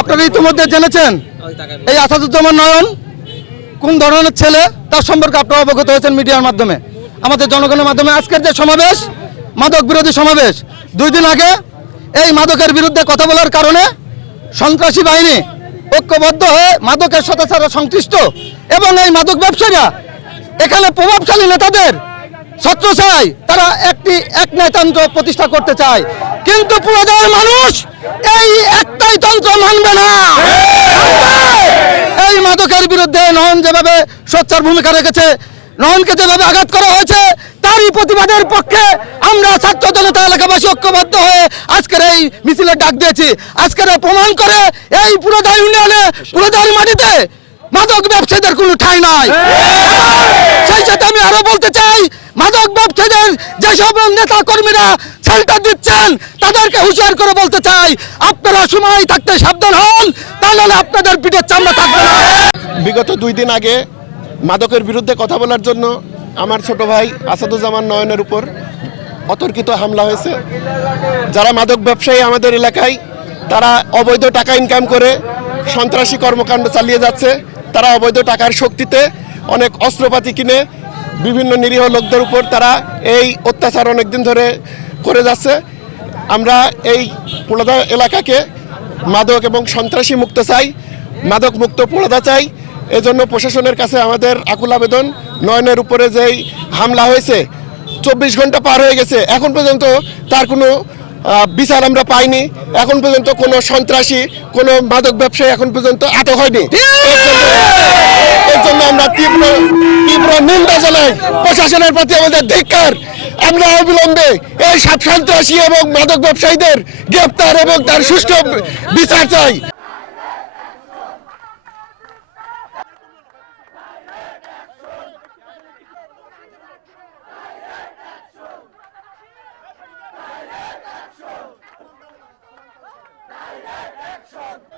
আপনারা ইতিমধ্যে জেনেছেন এই আসাদুজ্জামান নয়ন কোন ধরনের ছেলে তার সম্পর্কে আপনারা অবগত হয়েছেন মিডিয়ার মাধ্যমে, আমাদের জনগণের মাধ্যমে। আজকের যে সমাবেশ, মাদক বিরোধী সমাবেশ, 2 দিন আগে এই মাদকের বিরুদ্ধে কথা বলার কারণে সন্ত্রাসী বাহিনী ঐক্যবদ্ধ হয়ে মাদকের সাথে তারা সংশ্লিষ্ট এবং এই মাদক ব্যবসায়ীরা এখানে প্রভাবশালী নেতাদের ছত্র চায়, তারা এক ন্যায়তন্ত্র প্রতিষ্ঠা করতে চায়, কিন্তু পুরোদয়ের মানুষ এই একটাই তন্ত্র মানবে না। এই মাদকের বিরুদ্ধে নয়ন যেভাবে সোচ্চার ভূমিকা রেখেছে, নয়নকে যেভাবে আঘাত করা হয়েছে, তারই প্রতিবাদের পক্ষে আমরা ছাত্র জনতা এলাকাবাসী ঐক্যবদ্ধ হয়ে আজকের এই মিছিলের ডাক দিয়েছি। আজকের প্রমাণ করে এই পুরোদয় ইউনিয়নে, পুরোদয়ের মাটিতে মাদক ব্যবসায়ীদের কোনো ঠাঁই নাই। সেই সাথে আমি আরো বলতে চাই, মাদক ব্যবসায়ীদের যেসব নেতা কর্মীরা শেল্টার দিচ্ছেন তাদেরকে হুঁশিয়ার করে বলতে চাই, আপনারা সময় থাকতে সাবধান হন, তাহলে আপনাদের পিঠের চামড়া থাকবে না। বিগত 2 দিন আগে মাদকের বিরুদ্ধে কথা বলার জন্য আমার ছোট ভাই আসাদুজ্জামান নয়নের উপর অতর্কিত হামলা হয়েছে। যারা মাদক ব্যবসায়ী আমাদের এলাকায়, তারা অবৈধ টাকা ইনকাম করে সন্ত্রাসী কর্মকাণ্ড চালিয়ে যাচ্ছে। তারা অবৈধ টাকার শক্তিতে অনেক অস্ত্রপাতি কিনে বিভিন্ন নিরীহ লোকদের উপর তারা এই অত্যাচার অনেক দিন ধরে করে যাচ্ছে। আমরা এই পোলাদা এলাকাকে মাদক এবং সন্ত্রাসী মুক্ত চাই, মাদক মুক্ত পোলাদা চাই। এজন্য প্রশাসনের কাছে আমাদের আকুল আবেদন, নয়নের উপরে যেই হামলা হয়েছে 24 ঘন্টা পার হয়ে গেছে, এখন পর্যন্ত তার কোনো বিচার আমরা পাইনি। এখন পর্যন্ত কোনো সন্ত্রাসী, কোনো মাদক ব্যবসায়ী এখন পর্যন্ত আটক হয়নি। এর জন্য আমরা তীব্র নিন্দা জানাই। প্রশাসনের প্রতি আমাদের ধিক্কার। আমরা অবিলম্বে এই সব সন্ত্রাসী এবং মাদক ব্যবসায়ীদের গ্রেপ্তার এবং তার সুষ্ঠু বিচার চাই। Direct action!